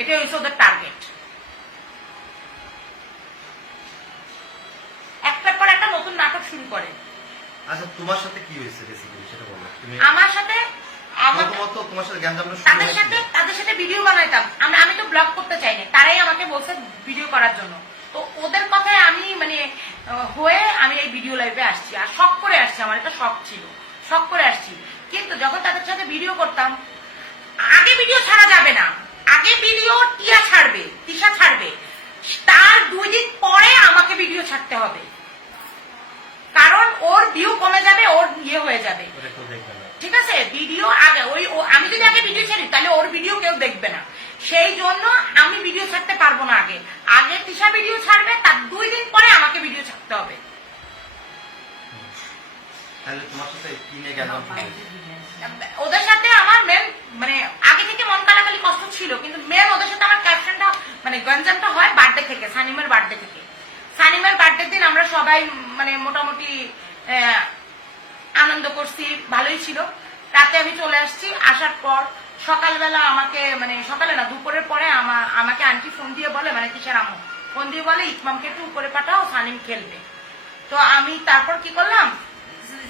এটাই হচ্ছে ওদের টার্গেট। একটার পর একটা নতুন নাটক শুরু করে। আচ্ছা তোমার সাথে কি হয়েছে বেসিক্যালি সেটা বলো। তুমি আমার সাথে তোমার সাথে গ্যাঞ্জাম তাদের সাথে ভিডিও বানাইতাম। আমি তো ব্লগ করতে চাই না, তারাই আমাকে বলছে ভিডিও করার জন্য। তো ওদের কথায় আমি মানে হয়ে আমি এই ভিডিও লাইভে আসছি, আর শখ করে আসছি, আমার একটা শখ ছিল, শখ করে আসছি। কিন্তু যখন তাদের সাথে ভিডিও করতাম, আগে ভিডিও ছাড়া যাবে না, আগে ভিডিও টিয়া ছাড়বে, তিশা ছাড়বে, তার 2 দিন পরে আমাকে ভিডিও ছাড়তে হবে, কারণ ওর ভিউ কমে যাবে, ওর ইয়ে হয়ে যাবে, ঠিক আছে? ভিডিও আগে আমি যদি আগে ভিডিও ছাড়ি তাহলে ওর ভিডিও কেউ দেখবে না, সেই জন্য আমি ভিডিও ছাড়তে পারবো না। আগে আগে তিশা ভিডিও ছাড়বে, তার 2 দিন পরে আমাকে ভিডিও ছাড়তে হবে। ওদের সাথে আমার মেন মানে আগে থেকে মন কালাকালি কষ্ট ছিল, কিন্তু মেন ওদের সাথে আমার ক্যাপশনটা মানে গঞ্জামটা হয় বার্থডে থেকে, সানিমের বার্থডে থেকে। সানিমের বার্থডে দিন আমরা সবাই মানে মোটামুটি আনন্দ করছি, ভালোই ছিল। রাতে আমি চলে আসছি, আসার পর সকালবেলা আমাকে মানে সকালে না দুপুরের পরে আমাকে আন্টি ফোন দিয়ে বলে, মানে কিসের আম্মু ফোন দিয়ে বলে ইকমামকে একটু উপরে পাঠাও, সানিম খেলবে। তো আমি তারপর কি করলাম,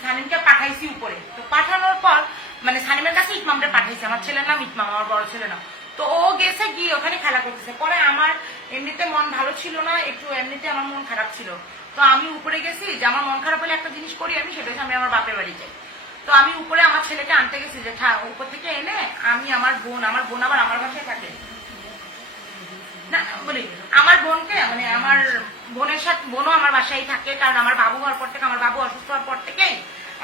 সানিমকে পাঠাইছি উপরে। তো পাঠানোর পর মানে সানিমের কাছে ইকমামটা পাঠাইছি, আমার ছেলের নাম ইকমাম, আমার বড় ছেলে না। তো ও গেছে গিয়ে ওখানে খেলা করতেছে। পরে আমার এমনিতে মন ভালো ছিল না, একটু এমনিতে আমার মন খারাপ ছিল। তো আমি উপরে গেছি, যে আমার মন খারাপ হলে একটা জিনিস করি আমি, সেটা হচ্ছে আমি আমার বাপের বাড়ি যাই। তো আমি উপরে আমার ছেলেকে আনতে গেছি, যে উপর থেকে এনে আমি আমার বোন আবার আমার বাসায় থাকে না, বলি আমার বোনকে মানে আমার বোনের সাথে, বোনও আমার বাসায় থাকে, কারণ আমার বাবু হওয়ার পর থেকে, আমার বাবু অসুস্থ হওয়ার পর থেকে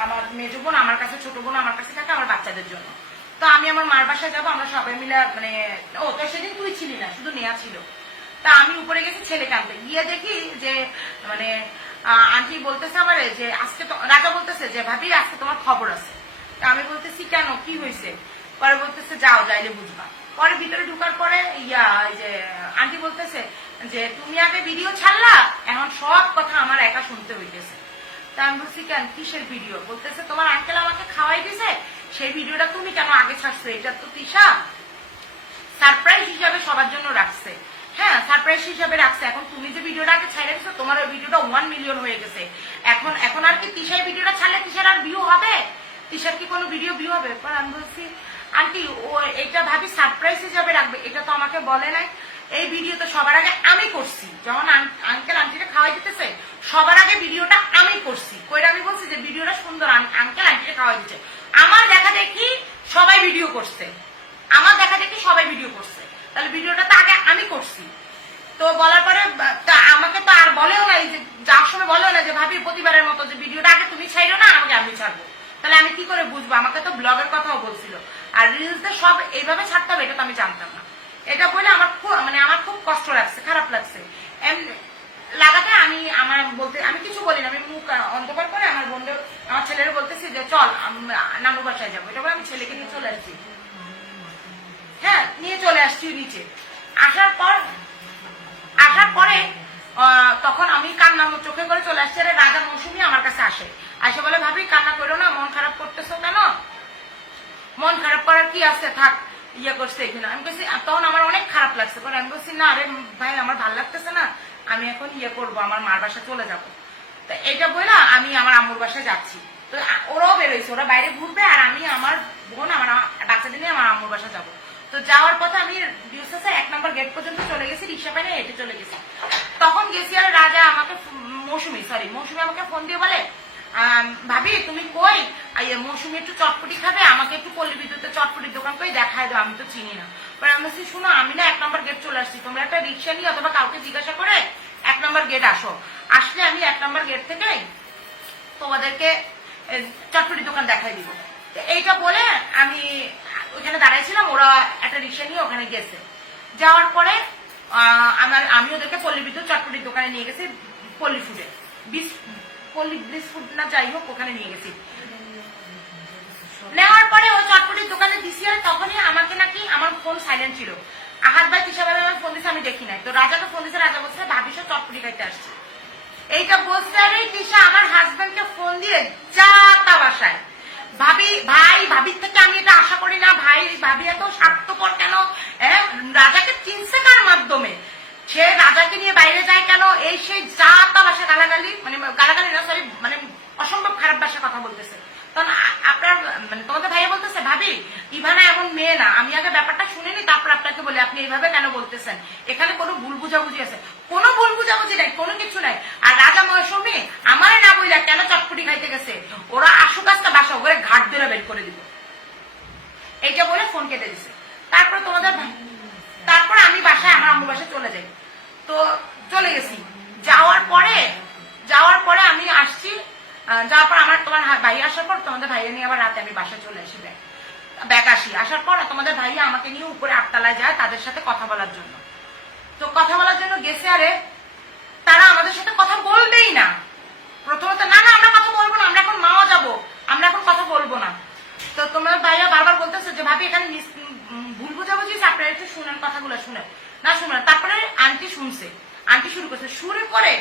আমার মেজো বোন আমার কাছে, ছোট বোন আমার কাছে থাকে আমার বাচ্চাদের জন্য। তো আমি আমার মার বাসায় যাবো, আমরা সবাই মিলে মানে তো সেদিন তুই ছিলি না, শুধু নেয়া ছিল। তা আমি উপরে গেছি ছেলেকে আনতে গিয়ে দেখি যে মানে আন্টি বলতেছে আমার যে আজকে তো রাজা বলতেছে যে ভাবি আজকে তোমার খবর আছে। তা আমি বলতেছি কেন, কি হয়েছে? পরে বলতেছে যাও, যাইলে বুঝবা। পরে ভিতরে ঢুকার পরে যে আন্টি বলতেছে যে তুমি আগে ভিডিও ছাড়লা, এখন সব কথা আমার একা শুনতে হইতেছে। তা আমি বলছি কেন, কিসের ভিডিও? বলতেছে তোমার আঙ্কেল আমাকে খাওয়াই দিছে, সেই ভিডিওটা তুমি কেন আগে ছাড়ছো? এটা তো তিশা সারপ্রাইজ হিসাবে সবার জন্য রাখছে। হ্যাঁ, সারপ্রাইজ হিসাবে রাখছে। এখন তুমি যে ভিডিওটা আগে ছাড়ে দিছো, তোমার ওই ভিডিওটা 1 মিলিয়ন হয়ে গেছে। এখন আর কি তিশার ভিডিওটা ছাড়লে তিশার আর ভিউ হবে? তিশার কি কোনো ভিডিও ভিউ হবে? পর আমি বলছি আন্টি ও এটা ভাবি সারপ্রাইজ হিসাবে রাখবে, এটা তো আমাকে বলে নাই। এই ভিডিও তো সবার আগে আমি করছি, যখন আঙ্কেল আন্টিকে খাওয়াই দিতেছে সবার আগে ভিডিওটা আমি করছি। কইরা আমি বলছি যে ভিডিওটা সুন্দর, আঙ্কেল আন্টিকে খাওয়াই দিচ্ছে। আমার দেখা দেখি সবাই ভিডিও করছে, আমার দেখা দেখি সবাই ভিডিও করছে, তাহলে ভিডিওটা তো আগে আমি করছি। তো বলার পরে আমাকে তো আর বলেও নাই, যে যার সময় বলেও না যে ভাবি প্রতিবারের মতো যে ভিডিওটা আগে তুমি ছাইরো না, আমাকে আমি ছাড়বো। তাহলে আমি কি করে বুঝবো? আমাকে তো ব্লগের কথাও বলছিল, আর রিলসে সব এইভাবে ছাড়তে হবে এটা তো আমি জানতাম না। এটা বলে আমার খুব কষ্ট লাগছে, খারাপ লাগছে। লাগাতে আমি কিছু বলি না, আমি মুখ অন্ধকার করে আমার ছেলের বলতেছি যে চল নানু বাসায় যাবো। এটা বলে আমি ছেলেকে নিয়ে চলে আসছি। হ্যাঁ, নিয়ে চলে আসছি নিচে। আসার পরে তখন আমি কান্না চোখে করে চলে আসছি। আরে রাজা মৌসুমি আমার কাছে আসে বলে ভাবি কান্না করো না, মন খারাপ করতেছো কেন? মন খারাপ করার কি আছে, থাক ইয়ে করছে এখানে। আমি বলছি, তখন আমার অনেক খারাপ লাগছে। পরে আমি বলছি না আরে ভাই আমার ভালো লাগতেছে না, আমি এখন ইয়ে করবো, আমার মার বাসায় চলে যাবো। তো এটা বলে আমি আমার আম্মুর বাসায় যাচ্ছি। তো ওরাও বেরোইছে, ওরা বাইরে ঘুরবে, আর আমি আমার বোন আমার বাচ্চাদের নিয়ে আমার আম্মুর বাসায় যাবো। তো যাওয়ার পথে আমি ডিউসেসে 1 নম্বর গেট পর্যন্ত চলে গেছি, রিক্সা পাইনে হেঁটে চলে গেছি। তখন গেছি আর রাজা আমাকে মৌসুমি আমাকে ফোন দিয়ে বলে ভাবি তুমি কই, মৌসুমি একটু চটপটি খাবে, আমাকে একটু পল্লী বিদ্যুতের চটপটির দোকান করে দেখায় দাও, আমি তো চিনি না। পরে আমি বলছি শুনো আমি না 1 নম্বর গেট চলে আসছি, তোমরা একটা রিক্সা নিয়ে অথবা কাউকে জিজ্ঞাসা করে 1 নম্বর গেট আসো, আসলে আমি 1 নম্বর গেট থেকে তোমাদেরকে চটপটির দোকান দেখাই দিব। এইটা বলে আমি ওইখানে দাঁড়াইছিলাম, ওরা একটা রিক্সা নিয়ে ওখানে গেছে। যাওয়ার পরে আমি ওদেরকে পল্লী বিদ্যুৎ চটপটির দোকানে নিয়ে গেছি, পল্লী ফুডে পল্লী ব্লিস ফুড না যাই হোক, ওখানে নিয়ে গেছি। নেওয়ার পরে ওই চটপটির দোকানে দিছি, আর তখনই আমাকে নাকি আমার ফোন সাইলেন্ট ছিল। আহাত ভাই তিশা ভাই আমার ফোন দিচ্ছে, আমি দেখি নাই। তো রাজাকে ফোন দিচ্ছে, রাজা বলছে ভাবি সব চটপটি খাইতে আসছে। এইটা বলছে, আরে তিশা আমার হাজবেন্ডকে ফোন দিয়ে যা তা বাসায় ভাবির থেকে আমি এটা আশা করি না। ভাবি এত স্বার্থপর কেন? রাজাকে চিনছে কার মাধ্যমে? সে রাজাকে নিয়ে বাইরে যায় কেন? এই সেই যা তা ভাষা গালাগালি, মানে গালাগালি না, সরি, মানে অসম্ভব খারাপ ভাষা কথা বলতেছে। তখন আপনার মানে তোমাদের ভাইয়া বলতেছে, ভাবি ইভানা এমন মেয়ে না, আমি আগে ব্যাপারটা শুনিনি, তারপর আপনাকে বলি আপনি এইভাবে কেন বলতেছেন, এখানে কোনো ভুল বুঝাবুঝি আছে। কোনো ভুল বুঝাবুঝি নাই, কোনো কিছু নাই। আর রাজা মহেশ্বরী আমার না বইলা কেন চটপটি খাইতে গেছে, ওরা আসুক আজকে বাসা ওরে ঘাট ধরে বের করে দিব, এইটা বলে ফোন কেটে দিছে। তারপর আমি বাসায়, আমার আম্মু বাসায় চলে যাই। তো চলে গেছি, যাওয়ার পরে আমি আসছি, যাওয়ার পর তোমার ভাই আসার পর তোমাদের ভাইয়া নিয়ে আবার রাতে আমি বাসায় চলে আসি, ব্যাক আসি। আসার পর তোমাদের ভাইয়া আমাকে নিয়ে উপরে 8 তলায় যায় তাদের সাথে কথা বলার জন্য। তো কথা বলার জন্য গেছে, আরে তারা আমাদের সাথে কথা বলবেই না। প্রথমত না আমরা কথা বলবো না, আমরা এখন মাও যাবো, আমরা এখন কথা বলবো না। তো তোমার ভাইয়া বারবার বলতেছে যে ভাবি এখানে ভুল বোঝাবুঝি, আপনারা একটু শুনেন, কথাগুলো শুনেন না, শুনেন। তারপরে আন্টি শুনছে, আন্টি শুরু করছে, শুরু করে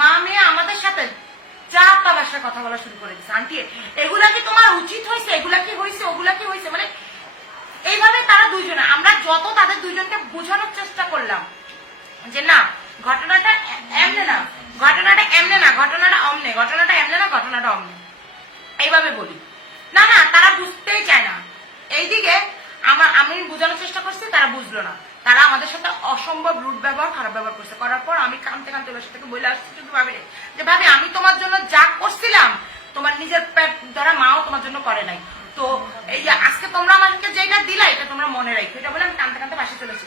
মা মেয়ে আমাদের সাথে চারটা ভাষায় কথা বলা শুরু করে দিচ্ছে। আন্টি এগুলা কি তোমার উচিত হয়েছে, এগুলা কি হয়েছে, ওগুলা কি হয়েছে, মানে এইভাবে তারা দুইজনে, আমরা যত তাদের দুইজনকে বোঝানোর চেষ্টা করলাম যে না ঘটনাটা এমনে না, ঘটনাটা এমনে না, ঘটনাটা অমনে, ঘটনাটা এমনে না, ঘটনাটা অমনে, এইভাবে বলি না, তারা বুঝতেই চায় না। এইদিকে আমি বোঝানোর চেষ্টা করছি, তারা বুঝলো না। তারা আমাদের সাথে অসম্ভব রুট ব্যবহার, খারাপ ব্যবহার করছে। করার পর আমি কানতে বাসা থেকে বলে আসছি শুধু ভাবি যে ভাবি আমি তোমার জন্য যা করছিলাম তোমার নিজের পেট ধরা মাও তোমার জন্য করে নাই। তো এই আজকে তোমরা আমাকে যেটা দিলা এটা তোমরা মনে রাখো, এটা বলে আমি কানতে বাসা চলেছি।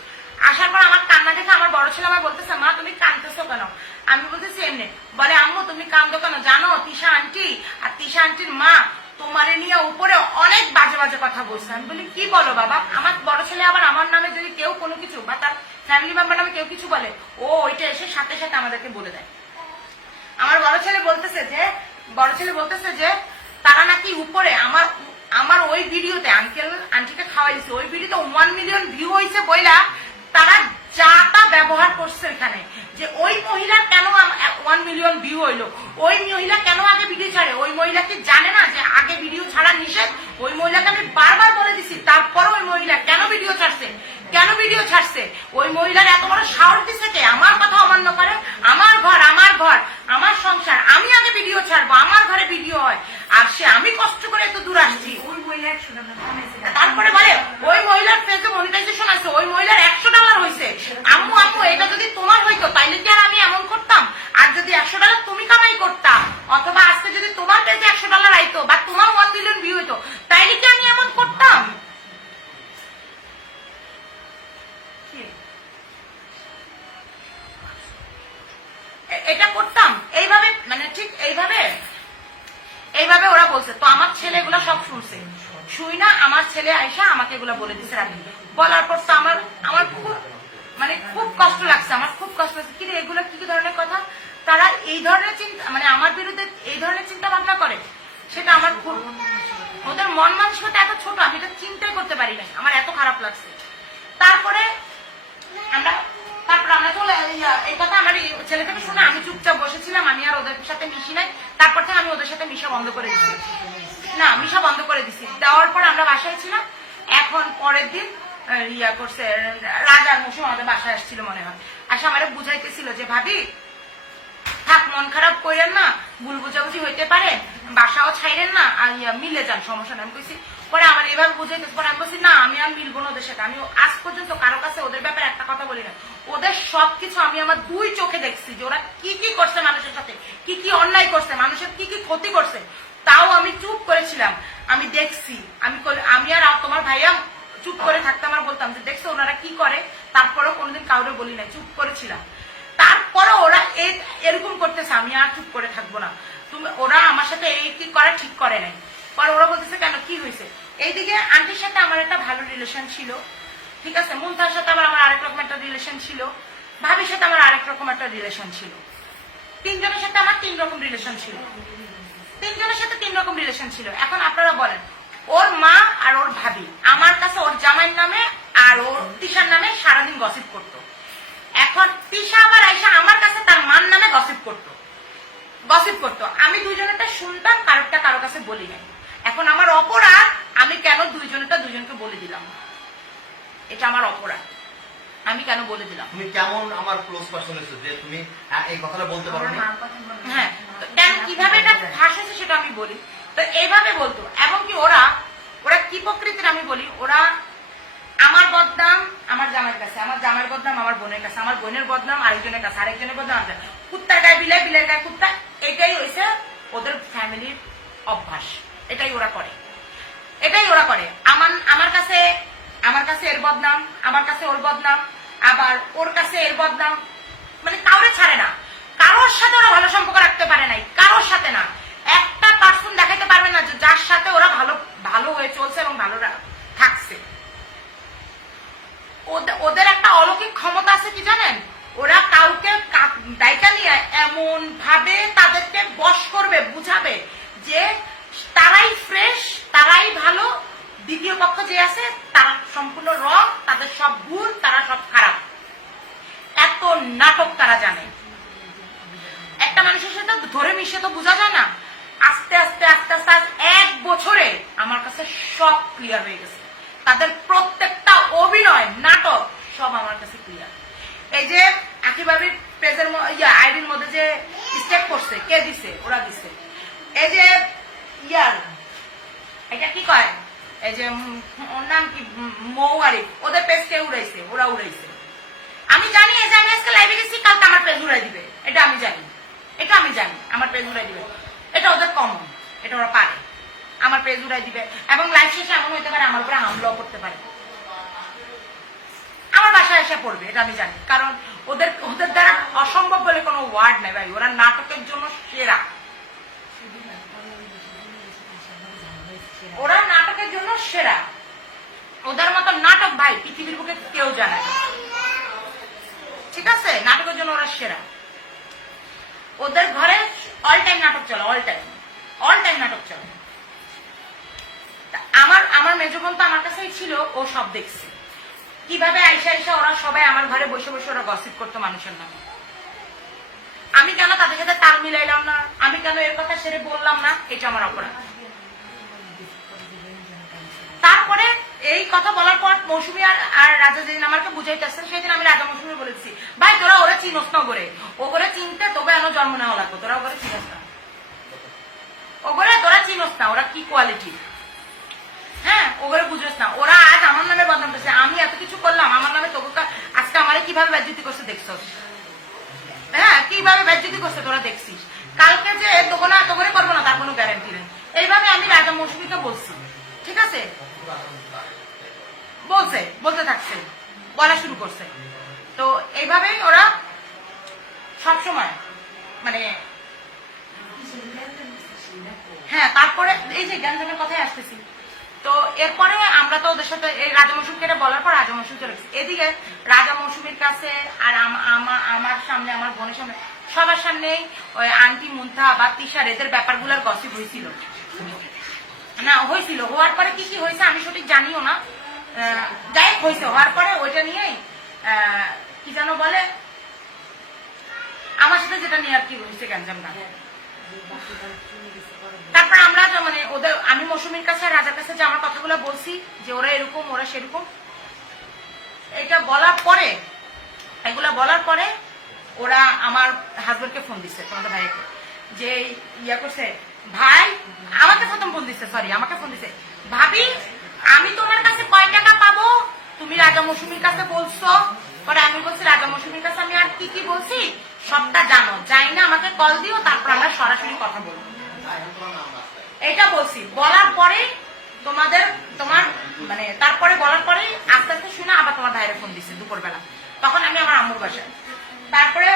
আসার পর আমার কান্না দেখে আমার বড় ছেলে আমার বলতেছে, মা তুমি কানতেছো কেন? আমি বলতেছি এমনি। বলে আম্মু তুমি কান্দো কেন? জানো তিশা আন্টি আর তিশা আন্টির মা তোমারে নিয়ে উপরে অনেক বাজে বাজে কথা বলছে। আমি বলি কি বলো বাবা? আমার বড় ছেলে আবার আমার নামে যদি কেউ কোনো কিছু বা তার ফ্যামিলি মেম্বার নামে কেউ কিছু বলে, ও ওইটা এসে সাথে সাথে আমাদেরকে বলে দেয়। আমার বড় ছেলে বলতেছে যে তারা নাকি উপরে আমার ওই ভিডিওতে আঙ্কেল আন্টিকে খাওয়াইছে, ওই ভিডিওতে 1 মিলিয়ন ভিউ হয়েছে বইলা তারা যা তা ব্যবহার করছে এখানে, যে ওই মহিলার কেন 1 মিলিয়ন ভিউ হইলো, ওই মহিলা কেন আগে ভিডিও ছাড়ে, ওই মহিলা কি জানে না যে আগে ভিডিও ছাড়া নিষেধ? ওই মহিলাকে আমি বারবার বলে দিছি, তারপরে ওই মহিলা কেন ভিডিও ছাড়ছে? ওই মহিলার এত বড় সাহস দিচ্ছে কে? আমার কথা অমান্য করে, আমার ঘর আমার সংসার, আমি আগে ভিডিও ছাড়বো, আমার ঘরে ভিডিও হয়, আর আমি কষ্ট করে এত দূর আসছি। তারপরে বলে ওই মহিলার ফেসে মনিটাইজেশন আছে, ওই মহিলার $100 হয়েছে। আম্মু এটা যদি তোমার হইতো তাইলে কি আর আমি এমন করতাম? আর যদি $100 তুমি কামাই করতা, অথবা আজকে যদি তোমার পেজে $100 আইতো বা তোমার 1 মিলিয়ন ভিউ হইতো, তাইলে কি আমি এমন করতাম? এটা করতাম এইভাবে, মানে ঠিক এইভাবে ওরা বলছে। তো আমার ছেলে এগুলা সব শুনছে, শুই না আমার ছেলে আইসা আমাকে এগুলা বলে দিচ্ছে রাতে। বলার পর তো আমার খুব কষ্ট লাগছে, কিন্তু এগুলো কি ধরনের কথা? তারা এই ধরনের চিন্তা, মানে আমার বিরুদ্ধে এই ধরনের চিন্তা ভাবনা করে, সেটা আমার খুব, ওদের মন মানসিকতা এত ছোট, আমি এটা চিন্তাই করতে পারি নাই, আমার এত খারাপ লাগছে। তারপরে আমরা চলে এই কথা আমার ছেলে থেকে শুনে আমি চুপচাপ বসেছিলাম, আমি আর ওদের সাথে মিশি নাই। তারপর থেকে আমি ওদের সাথে মিশা বন্ধ করে দিছি। দেওয়ার পর আমরা বাসায় ছিলাম। এখন পরের দিন করছে, রাজার মৌসুম আমাদের বাসায় আসছিল মনে হয়, আসে আমারে বুঝাইতেছিল যে ভাবি থাক, মন খারাপ করেন না, ভুল বুঝাবুঝি হইতে পারে, বাসাও ছাইরেন না, আর মিলে যান, সমস্যা নেই। আমি কইছি, পরে আমার এভাবে বুঝাইতেছে, পরে আমি বলছি না আমি আর মিলবো না ওদের সাথে। আমি আজ পর্যন্ত কারো কাছে ওদের ব্যাপারে একটা কথা বলি না। ওদের সবকিছু আমি আমার 2 চোখে দেখছি, যে ওরা কি করছে মানুষের সাথে, কি অন্যায় করছে, মানুষের কি ক্ষতি করছে, তাও আমি চুপ করেছিলাম। আমি দেখছি, আমি আর তোমার ভাইয়া চুপ করে থাকতাম আর বলতাম যে দেখছো ওনারা কি করে, তারপরেও কোনোদিন কাউরে বলি নাই, চুপ করেছিলাম। তারপরে ওরা এরকম করতেছে, আমি আর চুপ করে থাকবো না। ওরা আমার সাথে এই কি করে ঠিক করে নাই। পরে ওরা বলতেছে কেন, কি হয়েছে? এইদিকে আন্টির সাথে আমার একটা ভালো রিলেশন ছিল, ঠিক আছে, মুনতার সাথে আবার আমার আরেক রকম একটা রিলেশন ছিল, ভাবির সাথে আমার আরেক রকম একটা রিলেশন ছিল, 3 জনের সাথে আমার 3 রকম রিলেশন ছিল, 3 জনের সাথে 3 রকম রিলেশন ছিল। এখন আপনারা বলেন, ওর মা আর ওর ভাবি আমার কাছে ওর জামাইয়ের নামে আর ওর তিশার নামে সারাদিন গসিপ করতো। এখন তিশা আবার আইসা আমার কাছে তার মার নামে গসিপ করতো। আমি 2 জনেরটা শুনতাম, কারোরটা কারো কাছে বলি নাই। এখন আমার অপরাধ আমি কেন দুজনকে বলে দিলাম, এটা আমার অপরাধ, আমি কেন বলে দিলাম। তুমি কেমন আমার ক্লোজ পার্সন হয়েছো যে তুমি এই কথাটা বলতে পারো না? হ্যাঁ, তো কেন কিভাবে এটা ফাঁস হয়েছে সেটা আমি বলি। তো এইভাবে বলতো, এবং কি ওরা কি প্রকৃতির আমি বলি, ওরা আমার বদনাম আমার জামাইয়ের কাছে, আমার জামাইয়ের বদনাম আমার বোনের কাছে, আমার বোনের বদনাম আরেকজনের কাছে, আরেকজনের বদনাম আমার কাছে। কুত্তার গায়ে বিলাই, বিলের গায়ে কুত্তা, এটাই হয়েছে ওদের ফ্যামিলির অভ্যাস, এটাই ওরা করে, এটাই ওরা করে। আমার কাছে এর বদনাম, আমার কাছে ওর বদনাম, আবার ওর কাছে এর বদনাম, মানে কাউরে ছাড়ে না। কারোর সাথে ওরা ভালো সম্পর্ক রাখতে পারে নাই, কারোর সাথে না। একটা পার্সন দেখাইতে পারবে না যার সাথে ওরা ভালো হয়ে চলছে এবং ভালো থাকছে। ওদের একটা অলৌকিক ক্ষমতা আছে কি জানেন, ওরা কাউকে দায়িত্ব নিয়ে এমন ভাবে তাদেরকে বশ করবে, বুঝাবে যে তারাই ফ্রেশ, তারাই ভালো, দ্বিতীয় পক্ষ যে আছে তারা সম্পূর্ণ রং, তাদের সব ভুল, তারা সব খারাপ। এত নাটক তারা জানে। একটা মানুষের সাথে ধরে মিশে তো বোঝা যায় না। আস্তে আস্তে আস্তে আস্তে 1 বছরে আমার কাছে সব ক্লিয়ার হয়ে গেছে। তাদের প্রত্যেকটা অভিনয়, নাটক সব আমার কাছে ক্লিয়ার। এই যে আকিবাবির পেজের আইডির মধ্যে যে স্টেপ করছে, কে দিছে? ওরা দিছে। এই যে এটা কি কয়, এই যে ওর নাম কি, মৌয়ারি, ওদের পেজ কে উড়াইছে? ওরা উড়াইছে। আমি জানি এই যে আমি আজকে লাইভে গেছি, কালকে আমার পেজ উড়াই দিবে, এটা আমি জানি, আমার পেজ উড়াই দিবে। এটা ওদের কমন, এটা ওরা পারে, আমার পেজ উড়াই দিবে। এবং লাইভ শেষে এমন হইতে পারে আমার উপরে হামলাও করতে পারে, আমার বাসায় এসে পড়বে, এটা আমি জানি। কারণ ওদের দ্বারা অসম্ভব বলে কোনো ওয়ার্ড নাই ভাই। ওরা নাটকের জন্য সেরা, ওরা নাটকের জন্য সেরা। ওদের মতো নাটক ভাই পৃথিবীর বুকে কেউ জানে না, ঠিক আছে? নাটকের জন্য ওরা সেরা। ওদের ঘরে অল টাইম নাটক চলে, অল টাইম নাটক চলে। আমার মেজো বোন তো আমার কাছেই ছিল, ও সব দেখছে কিভাবে আইসা ওরা সবাই আমার ঘরে বসে বসে ওরা গসিপ করতো মানুষের নামে। আমি কেন তাদের সাথে তাল মিলাইলাম না, আমি কেন এর কথা সেরে বললাম না, এটা আমার অপরাধ। তারপরে এই কথা বলার পর মৌসুমী আর রাজা যেদিন আমাকে বুঝাইতেছে, সেদিন আমি রাজা মৌসুমী বলেছি, ভাই তোরা ওরা চিনস না, ওগরে চিনতে তবে এমন জন্ম নেওয়া লাগবে, তোরা ওগরে চিনস না, তোরা চিনস না, ওরা কি কোয়ালিটি, হ্যাঁ ওগরে বুঝোস না। ওরা আজ আমার নামে বদনাম করছে, আমি এত কিছু করলাম আমার নামে, তোকে আজকে আমারে কিভাবে বেজ্জতি করছে দেখছ, হ্যাঁ কিভাবে বেজ্জতি করছে তোরা দেখছিস। কালকে যে তোকে করবো না তার কোনো গ্যারান্টি নেই। এইভাবে আমি রাজা মৌসুমীকে বলছি, ঠিক আছে? বলতে থাকছে, বলা শুরু করছে। তো এইভাবেই ওরা সবসময় মানে, হ্যাঁ তারপরে এই যে গ্যাঞ্জামের কথাই আসতেছি। তো এরপরে আমরা তো ওদের সাথে এই রাজা মৌসুমীকে এটা বলার পর রাজা মৌসুমী চলে গেছে। এদিকে রাজা মৌসুমীর কাছে আর আমার সামনে, আমার বোনের সামনে, সবার সামনেই ওই আন্টি মুন্থা বা তিশার এদের ব্যাপারগুলোর গসিপ হয়েছিল না, হয়েছিল। হওয়ার পরে কি কি হয়েছে আমি সঠিক জানিও না, যাই হয়েছে। হওয়ার পরে ওইটা নিয়েই কি যেন বলে, আমার সাথে যেটা নিয়ে আর কি হয়েছে গ্যাঞ্জামটা। তারপর আমরা মানে আমি মৌসুমীর কাছে রাজার কাছে যে আমার কথাগুলো বলছি যে ওরা এরকম ওরা সেরকম, এটা এগুলা বলার পরে ওরা আমার হাজবেন্ডকে ফোন দিচ্ছে, তোমাদের ভাইকে, যে করছে ভাই, আমাকে প্রথম ফোন দিচ্ছে, আমাকে ফোন দিচ্ছে, ভাবি আমি তোমার কাছে কয় টাকা পাবো, তুমি রাজা মৌসুমীর কাছে বলছো। পরে আমি বলছি রাজা মৌসুমীর কাছে আমি আর কি কি বলছি সবটা জানো, যাই না আমাকে কল দিও, তারপর আমরা সরাসরি কথা বলবো, এটা বলছি। বলার পরে তারপরে বলার পরে আস্তে আস্তে শুনে আবার তোমার ভাইয়ের ফোন দিচ্ছে দুপুরবেলা, তখন আমি আমার আম্মুর বাসায়। তারপরে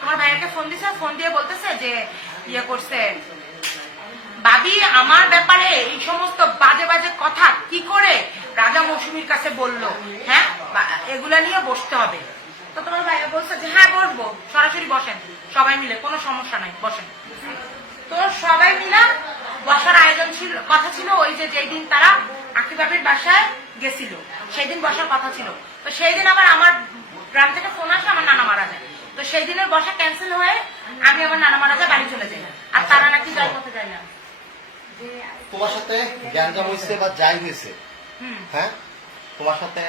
তোমার ভাইয়াকে ফোন দিছে, ফোন দিয়ে বলতেছে যে করছে, ভাবি আমার ব্যাপারে এই সমস্ত বাজে বাজে কথা কি করে রাজা মৌসুমীর কাছে বললো, হ্যাঁ এগুলা নিয়ে বসতে হবে। তো তোমার ভাইয়া বলছে যে হ্যাঁ বসবো, সরাসরি বসেন সবাই মিলে, কোনো সমস্যা নাই, বসেন। তো সবাই মিলে বসার আয়োজন ছিল, কথা ছিল ওই যে যেই দিন তারা আকিবাবির বাসায় গেছিল সেই দিন বসার কথা ছিল। তো সেই দিন আবার আমার গ্রাম থেকে ফোন আসে আমার নানা মারা যায়, তো সেই দিনের বসা ক্যান্সেল হয়ে আমি আমার নানা মারা যায় বাড়ি চলে যাই, আর তারা নাকি জল পথে যায় না। তোমার সাথে গ্যাঞ্জাম হয়েছে বা যাই হয়েছে, হুম হ্যাঁ, তোমার সাথে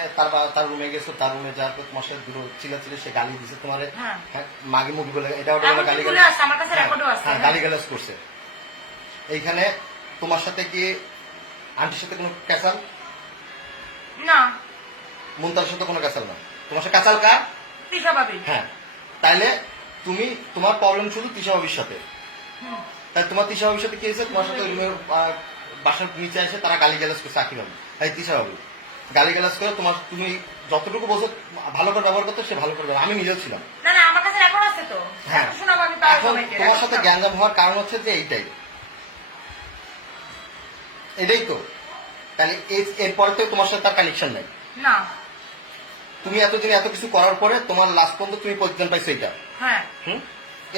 তার রুমে গেছো, তার রুমে যাওয়ার পর তোমার সাথে দুটো চিল্লাচিল্লি, সে গালি দিছে তোমার, হ্যাঁ। হ্যাঁ, মাগে মুভি বলে এটা ওটা বলে গালি এমনকি আছে, আমার কাছে রেকর্ডও আছে। গালি গালাজ করছে। এইখানে তোমার সাথে কি আন্টির সাথে কোনো ক্যাসাল? না, মুনতার সাথে কোনো ক্যাসাল না। তোমার সাথে ক্যাসাল কার? তৃষা ভাবি। হ্যাঁ, তাইলে তোমার প্রবলেম শুধু তৃষা ভাবির সাথে। হুম। তাই তোমার তৃষা ভাবির সাথে কি হয়েছে? তোমার সাথে রুমের বাসার নিচে এসে তারা গালি গালাজ করছে আকি ভাবি, তাই তৃষা ভাবি গালি গালাজ করে তুমি যতটুকু বলছো ভালো করে ব্যবহার করতে, সে ভালো করে ব্যবহার, আমি নিজেও ছিলাম। না না, আমার কাছে রেকর্ড আছে তো। হ্যাঁ, শোনাবো আমি পারবো এখন সবাইকে। তোমার সাথে গ্যাঞ্জাম হওয়ার কারণ হচ্ছে যে এইটাই, এটাই তো। তাহলে এরপরে তো তোমার সাথে তার কানেকশন নাই। না। তুমি এতদিন এত কিছু করার পরে তোমার লাস্ট পর্যন্ত তুমি পজিশন পাইছো এটা। হ্যাঁ। হুম,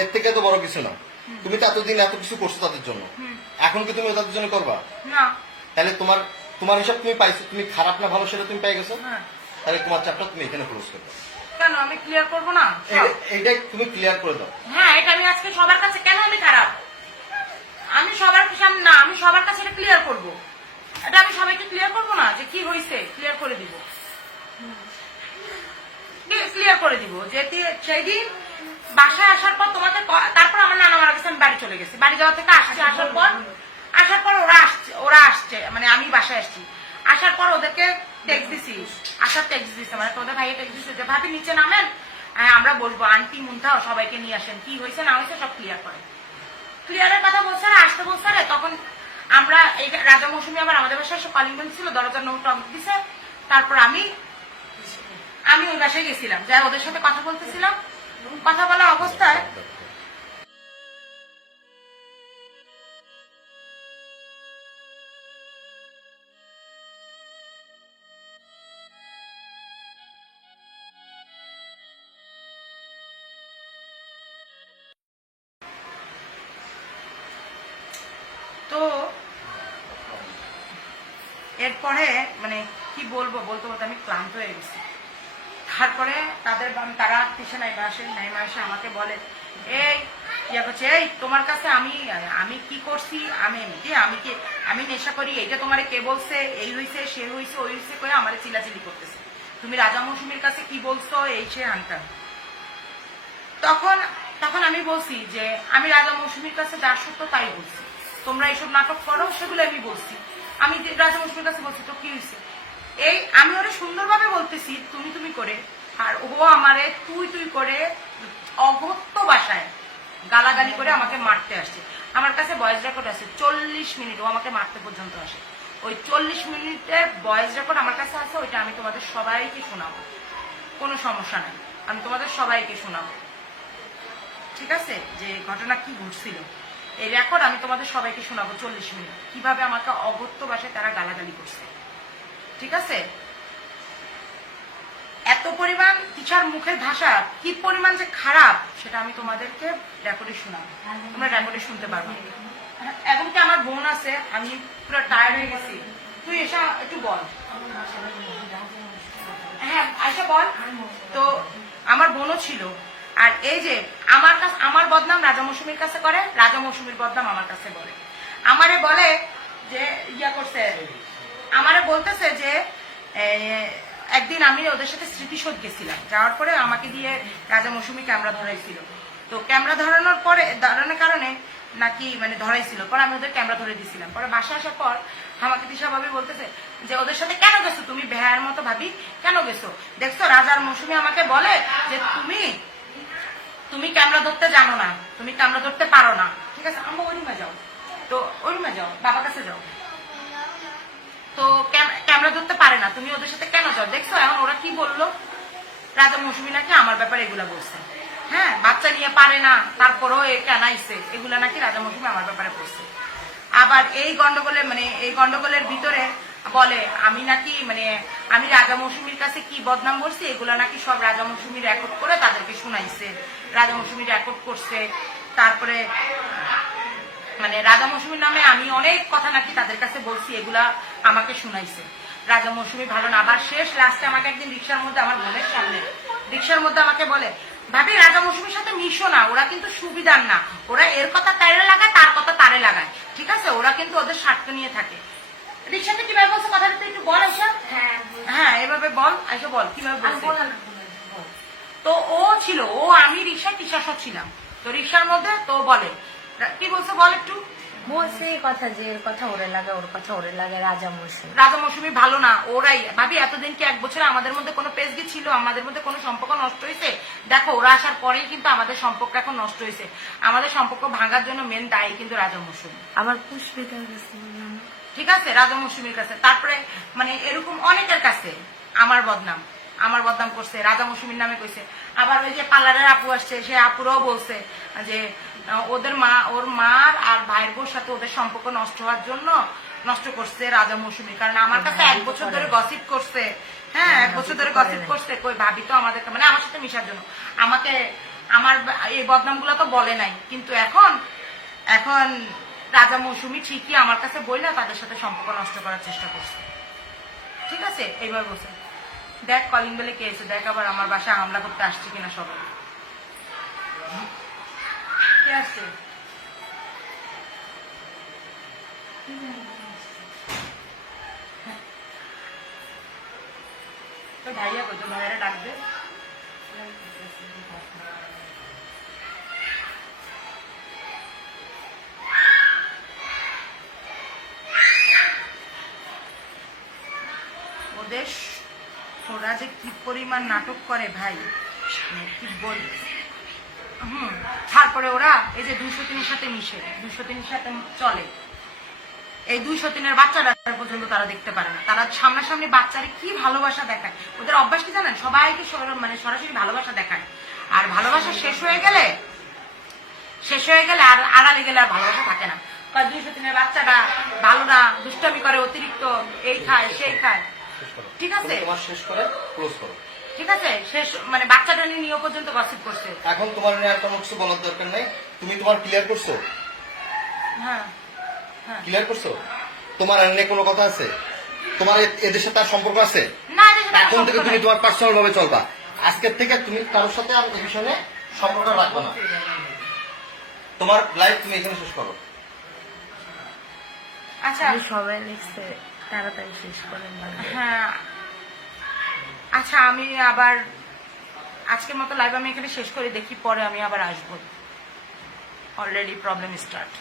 এর থেকে তো বড় কিছু না। তুমি তো এতদিন এত কিছু করছো তাদের জন্য, এখন কি তুমি তাদের জন্য করবা? না। তাহলে তোমার হিসাব তুমি পাইছো, তুমি খারাপ না ভালো সেটা তুমি পাই গেছো। হ্যাঁ। তাহলে তোমার চ্যাপ্টার তুমি এখানে ক্লোজ করবে। কেন আমি ক্লিয়ার করবো না? এইটাই তুমি ক্লিয়ার করে দাও। হ্যাঁ, এটা আমি আজকে সবার কাছে, কেন আমি খারাপ? আমি সবার সামনে না, আমি সবার কাছে এটা ক্লিয়ার করবো। এটা আমি সবাইকে ক্লিয়ার করবো না যে কি হয়েছে, ক্লিয়ার করে দিব। ক্লিয়ার করে দিব যে সেই দিন বাসায় আসার পর তোমাকে তারপর আমার নানা মারা গেছে, আমি বাড়ি চলে গেছি। বাড়ি যাওয়া থেকে আসার পর ওরা আসছে, মানে আমি বাসায় আসছি। আসার পর ওদেরকে টেক্সট দিছি, টেক্সট দিছে, মানে তোদের ভাইয়ে টেক্সট দিচ্ছে যে ভাবি নিচে নামেন, আমরা বলবো আন্টি মুন্থাও সবাইকে নিয়ে আসেন, কি হয়েছে না হয়েছে সব ক্লিয়ার করে। ক্লিয়ারের কথা বলছে আর আসতে বলছে। তখন আমরা এই রাজা মৌসুমী আবার আমাদের বাসায় এসে কলিং বেল ছিল, দরজার নক দিছে। তারপর আমি ওই বাসায় গেছিলাম, যাই ওদের সাথে কথা বলতেছিলাম। কথা বলা অবস্থায় তো এরপরে মানে কি বলবো, বলতে বলতে আমি ক্লান্ত হয়ে গেছি। তারপরে তারা আসতেছে না, নাইমা এসে আমাকে বলে, এই ইয়া করছে, এই তোমার কাছে আমি কি করছি, আমি নেশা করি, এইটা তোমারে কে বলছে, এই হয়েছে সে হয়েছে ওই হয়েছে করে আমার চিল্লাচিল্লি করতেছে, তুমি রাজা মৌসুমীর কাছে কি বলছো, এই সে আনটা। তখন আমি বলছি যে আমি রাজা মৌসুমীর কাছে যা সত্য তাই বলছি, তোমরা এইসব নাটক করো সেগুলো আমি বলছি। আমি রাজা মৌসুমীর কাছে বলছি, তো কি হয়েছে? এই আমি ওরা সুন্দরভাবে বলতেছি তুমি করে, আর ও আমারে তুই করে অগত্য বাসায় গালাগালি করে আমাকে মারতে আসছে। আমার কাছে ভয়েস রেকর্ড আছে 40 মিনিট ও আমাকে মারতে পর্যন্ত আসে। ওই 40 মিনিটের ভয়েস রেকর্ড আমার কাছে আছে, ওইটা আমি তোমাদের সবাইকে শোনাবো, কোনো সমস্যা নাই, আমি তোমাদের সবাইকে শোনাবো। ঠিক আছে, যে ঘটনা কি ঘটছিল এই রেকর্ড আমি তোমাদের সবাইকে শোনাবো 40 মিনিট, কিভাবে আমাকে অগত্য বাসায় তারা গালাগালি করছে। ঠিক আছে, এত পরিমাণ টিচার মুখের ভাষা কি পরিমাণ যে খারাপ সেটা আমি তোমাদেরকে রেকর্ডে শোনাবো, তোমরা রেকর্ডে শুনতে পারবে। এখন কি আমার বোন আছে, আমি পুরো টায়ার্ড হয়ে গেছি, তুই এসে একটু বল। হ্যাঁ আয়সা বল। তো আমার বোনও ছিল, আর এই যে আমার বদনাম রাজা মৌসুমীর কাছে করে, রাজা মৌসুমীর বদনাম আমার কাছে বলে। আমারে বলে যে ইয়া করছে, আমারে বলতেছে যে একদিন আমি ওদের সাথে স্মৃতিসৌধ গেছিলাম, যাওয়ার পরে আমাকে দিয়ে রাজা মৌসুমী ক্যামেরা ধরাইছিল। তো ক্যামেরা ধরানোর কারণে নাকি মানে ধরাইছিল, পরে আমি ওদের ক্যামেরা ধরে দিয়েছিলাম। পরে বাসা আসার পর আমাকে দিশা ভাবি বলতেছে যে ওদের সাথে কেন গেছো তুমি, বেহায়ের মতো ভাবি কেন গেছো, দেখছো রাজার মৌসুমী আমাকে বলে যে তুমি ক্যামেরা ধরতে জানো না, তুমি ক্যামেরা ধরতে পারো না। ঠিক আছে, আমরা ওই রুমে যাও, তো ওই রুমে যাও, বাবার কাছে যাও। তো ক্যামেরা ধরতে পারে না, তুমি ওদের সাথে কেন যাও, দেখছো এখন ওরা কি বললো, রাজা মৌসুমী নাকি আমার ব্যাপারে এগুলা বলছে। হ্যাঁ, বাচ্চা নিয়ে পারে না, তারপরেও কেনাইছে, এগুলা নাকি রাজা মৌসুমী আমার ব্যাপারে বলছে। আবার এই গন্ডগোলের ভিতরে বলে আমি নাকি আমি রাজা মৌসুমীর কাছে কি বদনাম করছি, এগুলা নাকি সব রাজা মৌসুমী রেকর্ড করে তাদেরকে শুনাইছে, রাজা মৌসুমী রেকর্ড করছে। তারপরে রাজা মৌসুমীর নামে আমি অনেক কথা নাকি তাদের কাছে বলছি, এগুলা আমাকে শুনাইছে। রাজা মৌসুমী ভালো না। আবার শেষ লাস্টে আমাকে একদিন রিক্সার মধ্যে, আমার বোনের সামনে রিক্সার মধ্যে আমাকে বলে, ভাবি রাজা মৌসুমীর সাথে মিশো না, ওরা কিন্তু সুবিধার না, ওরা এর কথা তারে লাগায়, তার কথা তারে লাগায়, ঠিক আছে? ওরা কিন্তু ওদের স্বার্থ নিয়ে থাকে। রিক্সাতে কিভাবে বলছো কথাটা একটু বল আইসা। হ্যাঁ এভাবে বল আইসা, বল কিভাবে বলছে। তো ও ছিল, ও আমি রিক্সায় টিশাসা ছিলাম, তো রিক্সার মধ্যে তো বলে কি বলছে বল একটু। বলছে এই কথা যে এর কথা ওরে লাগে, ওর কথা ওরে লাগে, রাজা মৌসুমী। রাজা মৌসুমী ভালো না, ওরাই। ভাবি এতদিন কি 1 বছরে আমাদের মধ্যে কোনো পেজগি ছিল, আমাদের মধ্যে কোনো সম্পর্ক নষ্ট হয়েছে? দেখো ওরা আসার পরেই কিন্তু আমাদের সম্পর্ক এখন নষ্ট হয়েছে। আমাদের সম্পর্ক ভাঙার জন্য মেন দায়ী কিন্তু রাজা মৌসুমী। আমার পুষ্পিতার কাছে বললাম, ঠিক আছে, রাজা মৌসুমীর কাছে, তারপরে মানে এরকম অনেকের কাছে আমার বদনাম করছে, রাজা মৌসুমীর নামে কইছে। আবার ওই যে পার্লারের আপু আসছে, সে আপুরাও বলছে যে ওর মার আর ভাইয়ের বোর সাথে ওদের সম্পর্ক নষ্ট হওয়ার জন্য নষ্ট করছে রাজা মৌসুমী। কারণ আমার কাছে 1 বছর ধরে গসিপ করছে, হ্যাঁ 1 বছর ধরে গসিপ করছে, কই ভাবি তো আমাদেরকে মানে আমার সাথে মিশার জন্য আমাকে, আমার এই বদনাম গুলা তো বলে নাই, কিন্তু এখন রাজা মৌসুমী ঠিকই আমার কাছে বইলা তাদের সাথে সম্পর্ক নষ্ট করার চেষ্টা করছে। ঠিক আছে, এইবার বলছে দেখ কলিং বেলে কে এসে, দেখ আবার আমার বাসায় হামলা করতে আসছে কিনা সবাই। কে আসছে? তো ভাইয়া কই, তো ভাইয়ারা ডাকবে। ওদের ওরা যে কি পরিমাণ নাটক করে ভাই, মানে কি বলি। তারপরে ওরা এই যে 203-এর সাথে মিশে, 203-এর সাথে চলে, এই 203-এর বাচ্চারা পর্যন্ত তারা দেখতে পারে না। তারা সামনাসামনি বাচ্চারে কি ভালোবাসা দেখায়, ওদের অভ্যাস কি জানেন, সবাইকে মানে সরাসরি ভালোবাসা দেখায়। আর ভালোবাসা শেষ হয়ে গেলে আর আড়ালে গেলে আর ভালোবাসা থাকে না। 203-এর বাচ্চাটা ভালো না, দুষ্টামি করে অতিরিক্ত, এই খায় সেই খায়, ঠিক আছে? তোমার শেষ করে ক্লোজ করো, ঠিক আছে? শেষ মানে বাচ্চাটা নিয়ে পর্যন্ত গসিপ করছে। এখন তোমার নিয়ে আর কোনো কিছু বলার দরকার নেই। তুমি তোমার ক্লিয়ার করছো, হ্যাঁ ক্লিয়ার করছো। তোমার আর নিয়ে কোনো কথা আছে? তোমার এদের সাথে আর সম্পর্ক আছে? না, এদের সাথে এখন থেকে সম্পর্ক তুমি নাই। তোমার পার্সোনাল ভাবে চলবা। আজকের থেকে তুমি কারোর সাথে আর এই বিষয়ে সম্পর্ক রাখবে না। তোমার লাইফ তুমি এখানে শেষ করো। আচ্ছা আমি সবাই লিখছে তাড়াতাড়ি শেষ করেন ভালো। হ্যাঁ আচ্ছা, আমি আবার আজকের মতো লাইভ আমি এখানে শেষ করে দেখি, পরে আমি আবার আসবো। Already problem start.